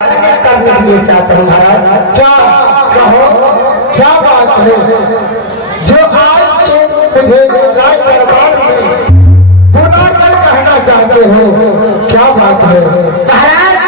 करने के लिए चाहते हैं महाराज। क्या कहो, क्या बात है जो आज मुझे राज दरबार में बुलाकर कहना चाहते हो? क्या बात है महाराज?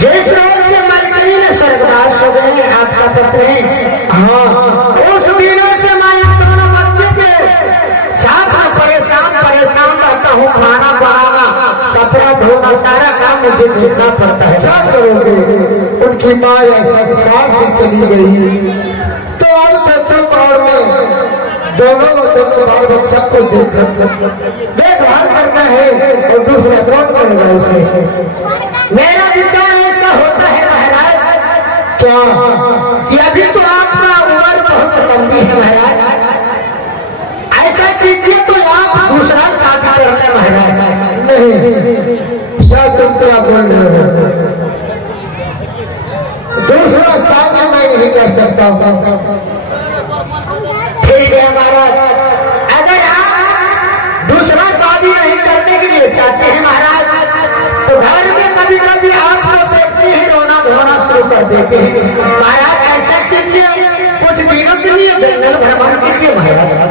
जिस रोज से मरकरी ने स्वर्गवास हो गए आपका पत्र है। हाँ, उस दिनों से मैं दोनों बच्चे के साथ में परेशान रहता हूँ। खाना बनाना, कपड़ा धोना, सारा काम मुझे देखना पड़ता है। क्या करोगे? उनकी माँ या संसार से चली गई तो अब तक तुम और मैं दोनों बाल बच्चा को देखभाल करना है और दूसरा कौन करेगा उसे? मेरा विचार ऐसा होता है महाराज क्या कि अभी तो आपका उम्र बहुत लंबी है महाराज। ऐसा कीजिए तो आप दूसरा शादी कर ले महाराज। नहीं, क्या तुम क्या बोल रहे हो? दूसरा शादी मैं नहीं कर सकता हूँ। ठीक है महाराज, अगर आप दूसरा शादी नहीं करने के लिए चाहते हैं महाराज तो घर में कभी कभी आप लोग देखते हैं रोना धोना शुरू कर देते हैं महाराज। ऐसा कीजिए कुछ दिनों के लिए जंगल भ्रमण कीजिए महाराज।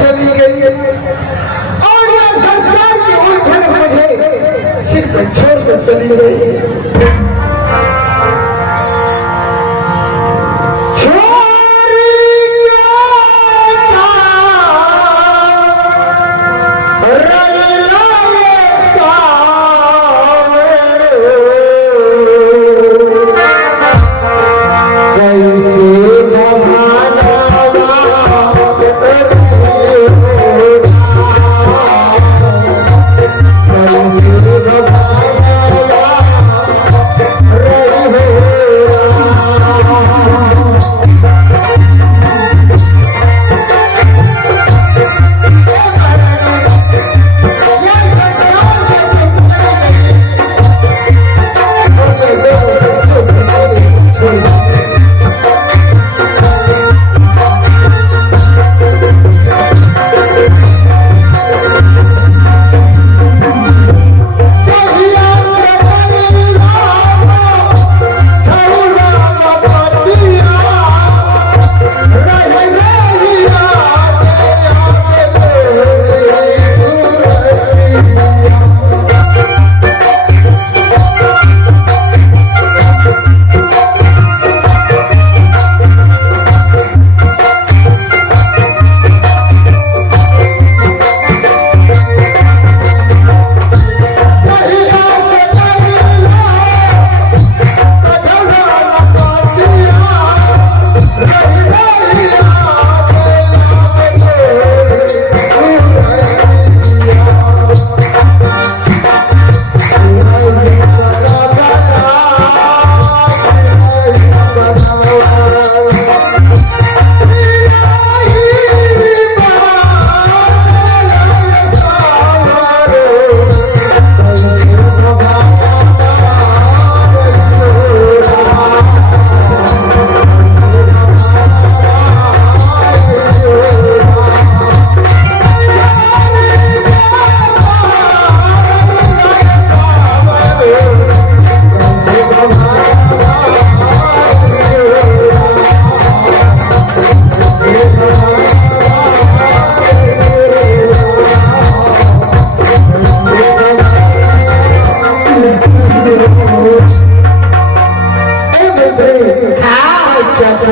चली गई और यह संसार की उलझन मुझे सिर्फ छोड़कर चली गई।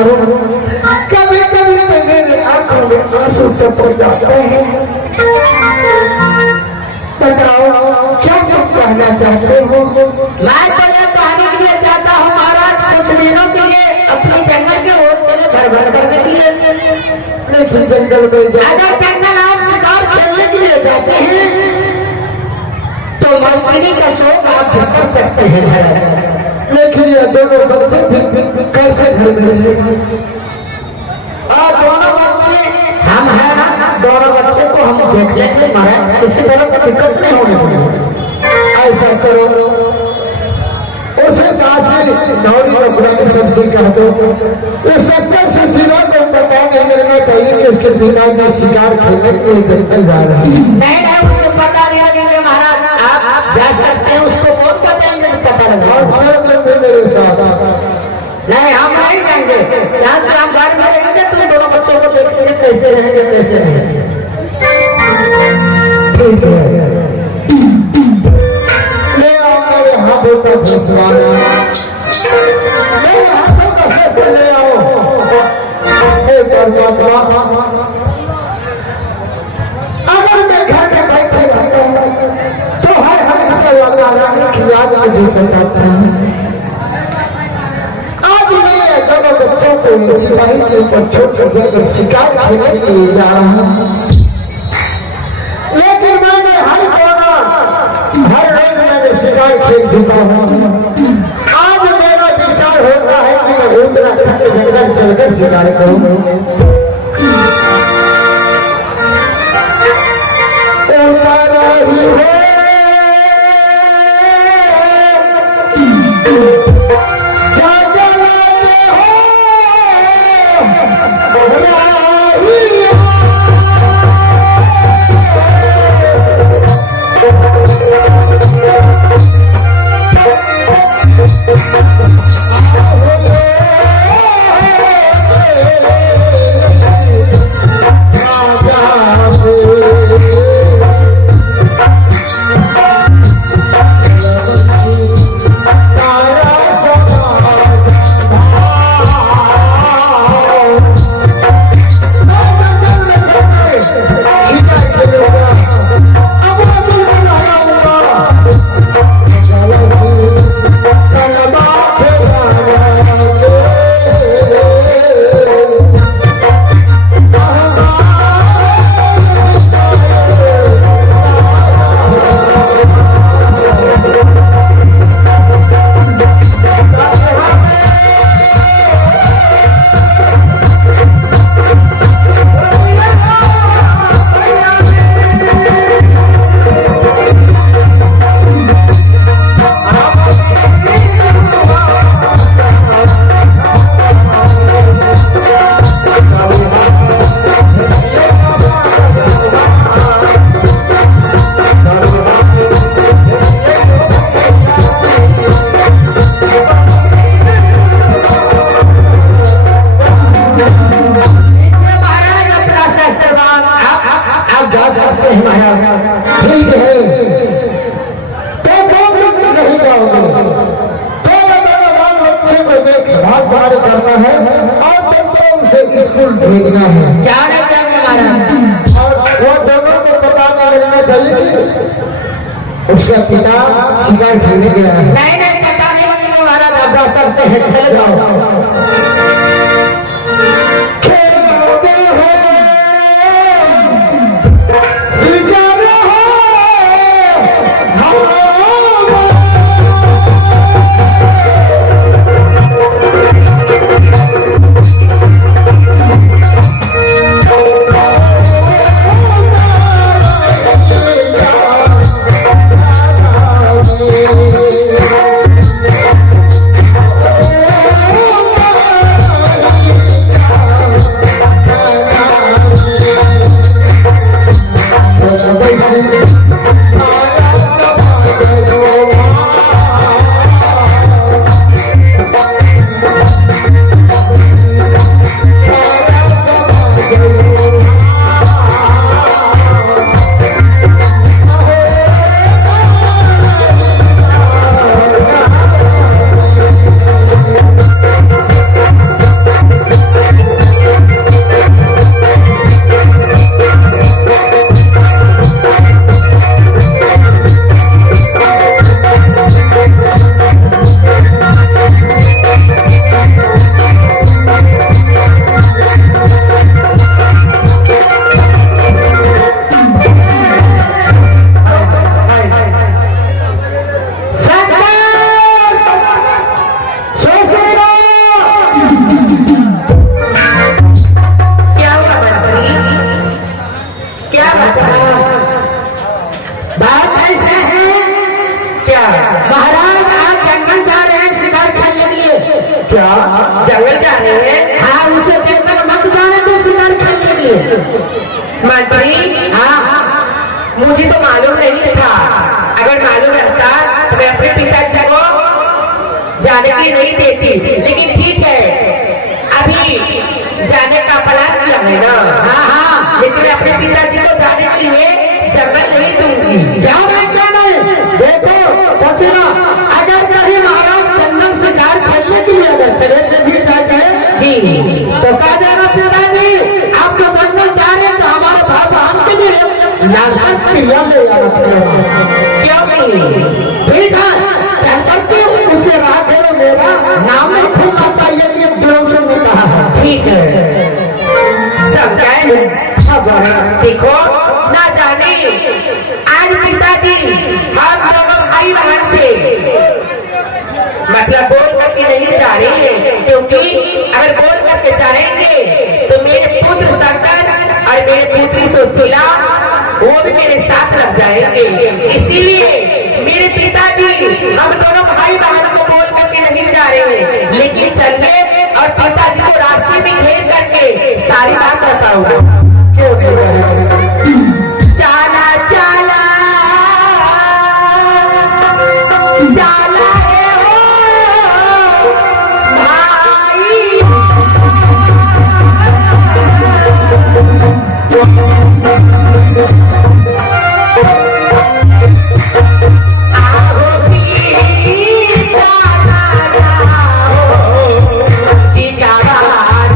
करूं, कभी कभी तो मेरे आंखों में आंसू टपक जाते हैं। बताओ क्या तुम कहना चाहते हो? मैं तो ये कहने के लिए चाहता हूँ महाराज, कुछ दिनों के लिए अपनी जंगल के ओर चले घर भर करने के लिए। लेकिन जंगल में अगर जंगल आप शिकार खेलने के लिए जाते हैं तो मंत्री का शौक आप कर सकते हैं महाराज। लेकिन ये दोनों बच्चे फिर कैसे घर में? और दोनों बच्चे हम है ना, दोनों बच्चे को हम देख लेंगे महाराज, किसी तरह की दिक्कत नहीं होगी। ऐसा करो, उसे दासी नौरी कपड़ा में सबसे कह दो, उस सबका सुशीला को पता नहीं लगना चाहिए कि उसके पिता ने शिकार खेलने के लिए जंगल जा रहा है। नहीं नहीं, उसको पता नहीं लगेगा महाराज, आप जा सकते हैं, उसको कौन सा टाइम में पता लगा। और सब लोग मेरे साथ नहीं, हम नहीं जाएंगे, यहाँ से हम गाड़ी में रहेंगे, तुम दोनों बच्चों को देखते हैं कैसे रहेंगे कैसे रहेंगे। ठीक है, ले आओ मेरे हाथों का भूतवाना, मेरे हाथों का फैसला ले आओ। हे परमात्मा, अगर मैं घर में बैठे रहता हूँ तो हर हमेशा नारायण की याद मुझे सताता है। आज मैं दोनों बच्चों को सिपाही के ऊपर छोड़ कर शिकार खेलने के लिए जा रहा हूँ, लेकिन मैंने हर रोज मैंने शिकार खेल चुका हूँ। आज मेरा विचार होता है कि मैं उत्तराखंड जंगल चलकर शिकार करूँ। स्कूल भेजना है। क्या नहीं जाएंगे महाराज, और वो दोनों को पता नहीं लगना चाहिए कि उसका पिता शिकार खेलने गया है। नहीं नहीं पता नहीं लगेगा महाराज, आप जा सकते हैं, चले जाओ। जाने का प्लान किया है ना? हाँ हाँ, लेकिन अपने पिताजी को जाने के लिए जंगल नहीं दूंगी। क्या नहीं? देखो पहुंचेगा, अगर कहीं महाराज जंगल से कार खेलने के लिए अगर चले भी जाए जी तो कहा जाएगा पिताजी आप जो जंगल जा रहे हैं तो हमारे भाई बहन के लिए लालच क्रिया ले जाना चाहिए। क्यों नहीं? ठीक है, जंगल के उसे राह दे मेरा नाम नहीं खुलना चाहिए कि द्रोण ने कहा है। ठीक है, सब देखो ना जाने आज पिताजी हम दोनों भाई बहन थे, मतलब बोल करके नहीं जा रहे हैं, क्योंकि अगर बोल करके जा रहेंगे तो मेरे पुत्र शंकर और मेरे पुत्री सुशीला वो भी मेरे साथ लग जाएंगे। इसीलिए मेरे पिताजी हम दोनों भाई बहन को बोल करके नहीं जा रहे हैं, लेकिन चलिए और पिताजी को रास्ते में घेर करके सारी बात बताऊंगा। क्यों नहीं? चाला चाला चाला रे हो भाई, आओ की चाला की चाला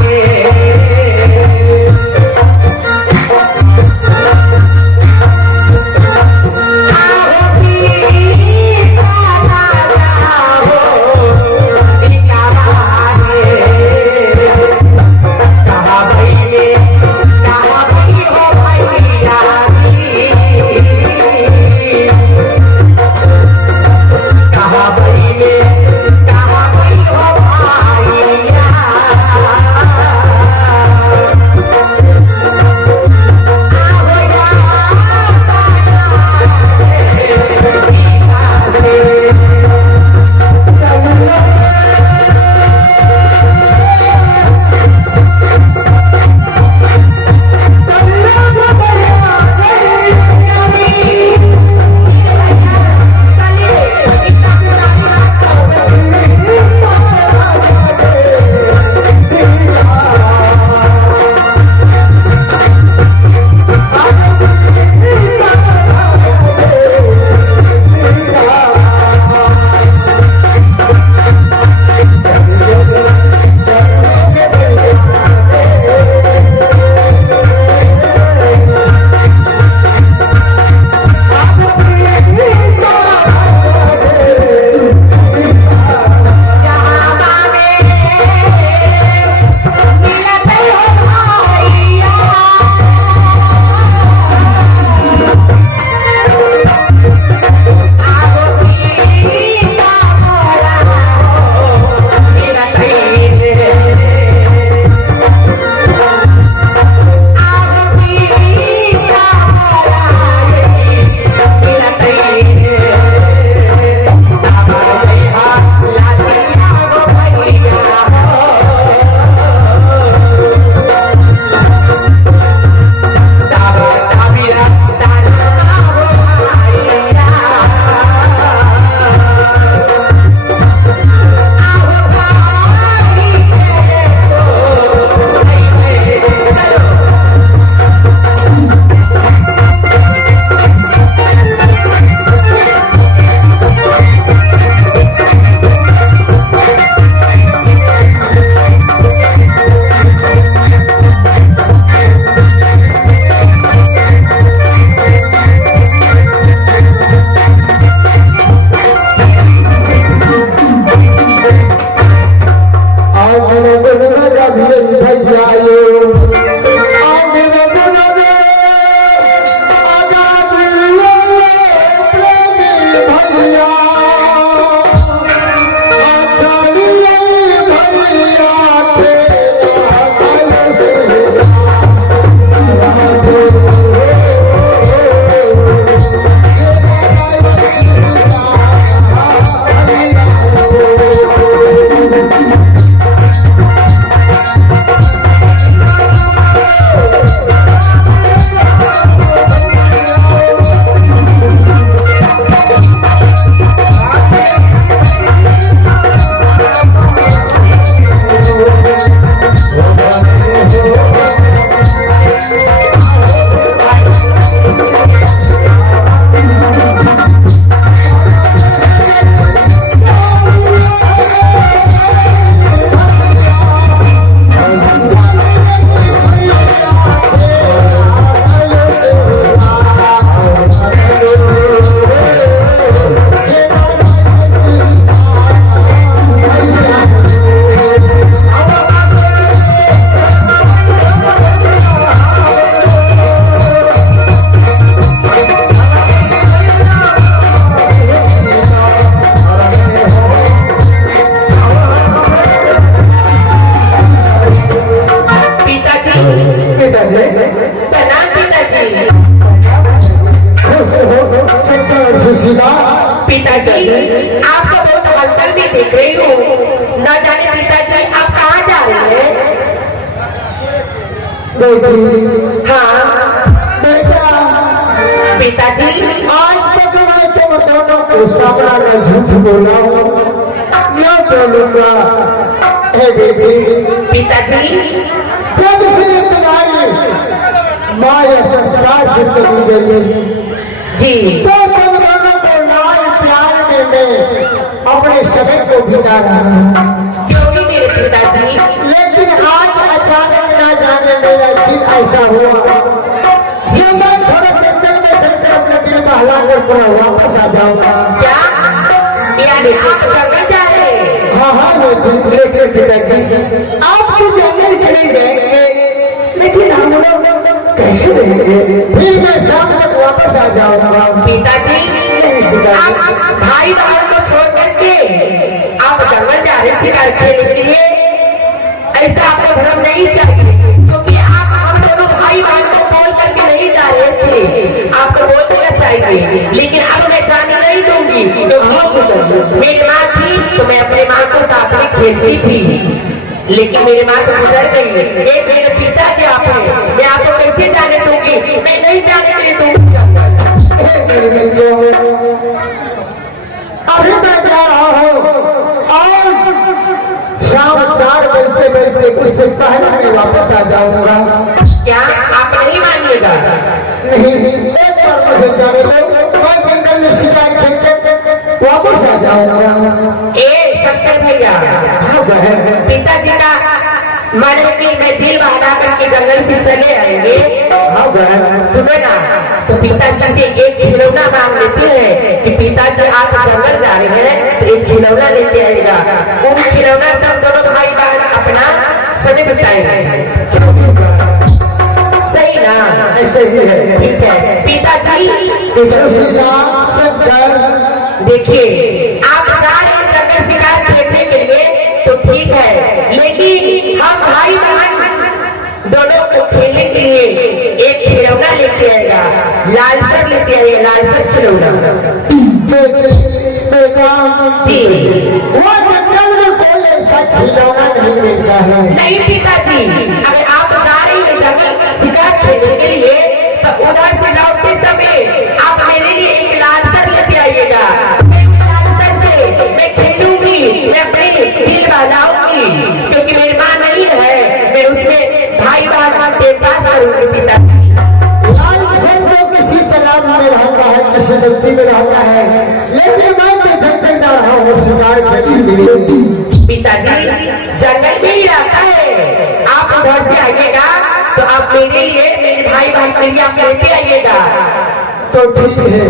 रे। बेटी हाँ बेटा पिताजी आज तक मैं तुम दोनों को सामना में झूठ बोला न बोलूंगा। हे बेटी पिताजी जब से तुम्हारी माँ यह संसार से चली गई जी तो तुम दोनों को लाल प्यार में मैं अपने समय को बिता रहा हूँ। जो भी मेरे पिताजी लेकिन आज अचानक ना जाने मेरा दिल ऐसा हुआ कि मैं थोड़े चक्कर में चलकर अपने दिल बहला कर पूरा वापस आ जाऊंगा। क्या यानी आप जंगल जा रहे हैं? हाँ हाँ मैं दिल लेकर पिताजी आपको जंगल चले जाएंगे लेकिन हम लोग कैसे रहेंगे? फिर मैं शाम तक वापस आ जाऊंगा। पिताजी आप भाई बहन को छोड़ करके आप जंगल जा रहे शिकार खेलने के लिए, ऐसा आपको धर्म नहीं चाहिए क्योंकि आप हम दोनों भाई बहन को बोल करके नहीं जा रहे थे, आपको बोल देना चाहिए। लेकिन अब मैं जाने नहीं दूंगी क्योंकि मेरी माँ थी तो मैं अपने माँ को साथ में खेलती थी, लेकिन मेरी माँ तो गुजर गई है। एक मेरे पिताजी आप हैं, मैं आपको कैसे जाने दूंगी? मैं नहीं जाने के लिए दूंगी। अभी मैं जा रहा हूँ और शाम 4 बजते बजते उससे पहले मैं वापस आ जाऊंगा। क्या आप नहीं मानिएगा? नहीं एक बार मुझे जाने दो, मैं जंगल में शिकार करके वापस आ जाऊंगा। ए शंकर भैया, हाँ बहन पिताजी का माने कि मैं दिल बहला करके जंगल से चले आएंगे। हाँ बहन सुनो ना, तो पिताजी से एक खिलौना मांग लेते हैं कि पिताजी आप जंगल जा रहे हैं तो एक खिलौना लेते आएगा। वो खिलौना सब दोनों भाई बहन अपना समय बिताएंगे। सही ना? ऐसे ही है। ठीक है पिताजी। शंकर देखिए आप जा रहे हैं जंगल शिकार खेलने के लिए तो ठीक है, लेकिन हम भाई बहन दोनों को खेलने के लिए एक खिलौना लेके आएगा, लालसर लेके आएगा, लालसर खिलौना। बेटा जी वो जंगल में कोई ऐसा खिलौना नहीं मिलता है। नहीं पिताजी, अगर आप जा रहे हैं जंगल शिकार खेलने के लिए तो उधर से लौटते समय आप मेरे लिए एक लालसर लेके आइएगा। लालसर से मैं खेलूंगी, मैं अपने दिल बहलाऊंगी क्योंकि मेरी माँ नहीं है, मैं उसमें भाई बहन के पास करूंगी। पिताजी लालसर तो किसी तालाब में रहता है, किसी नदी में रहता है, लेकिन मैं तो जंगल जा रहा हूँ शिकार खेलने के लिए। पिताजी जंगल में ही रहता है, आप उधर से आइएगा तो आप मेरे लिए मेरे भाई बहन के लिए आप लेते आइएगा। तो ठीक है,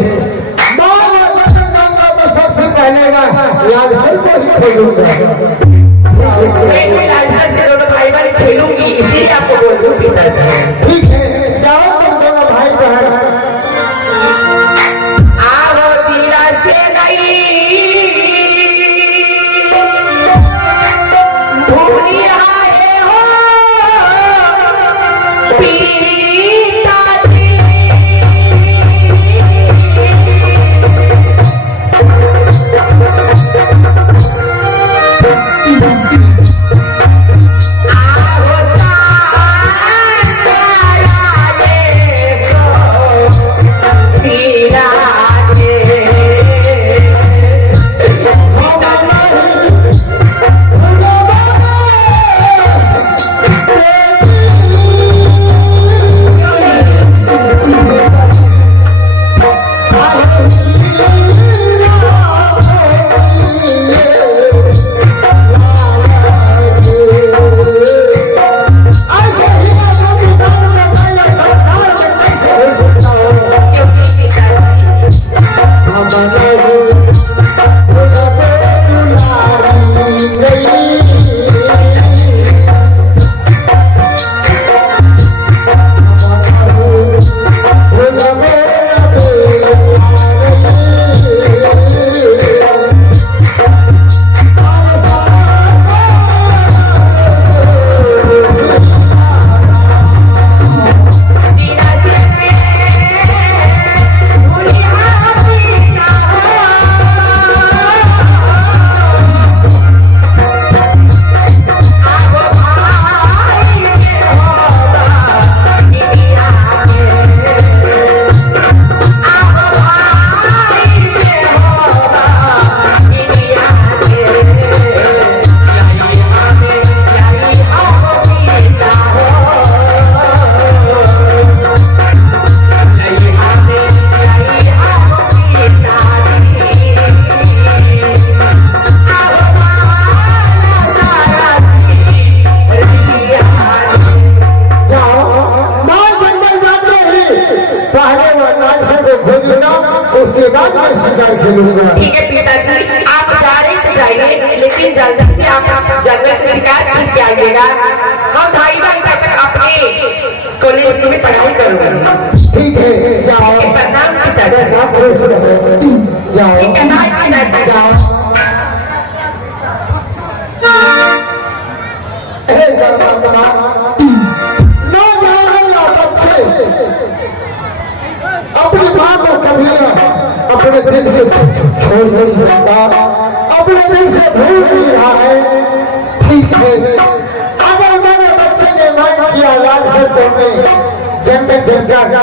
मैं वापस जाऊंगा तो सबसे पहले मैं लालसर को ही खेलूंगा। मैं लालसर से दोनों भाई बहन खेलूंगी, इसीलिए आपको बोल दूं पिताजी। ठीक है, जाओ तुम दोनों भाई बहन। आओ दिला से नहीं ढूंढी आए हो पिताजी। आओ कॉलेज में पढ़ाई करूंगा। ठीक है जाओ, प्रणाम पिताजी। आप खुश रहो, जाओ जाओ। हे जगन्नाथ, नौजवान या बच्चे अपनी माँ को कभी अपने दिल से छोड़ नहीं सकता, अपने दिल से भूल नहीं रहा है। ठीक है, अगर मेरे बच्चे ने मन किया लाल से तो मैं जन्नत जग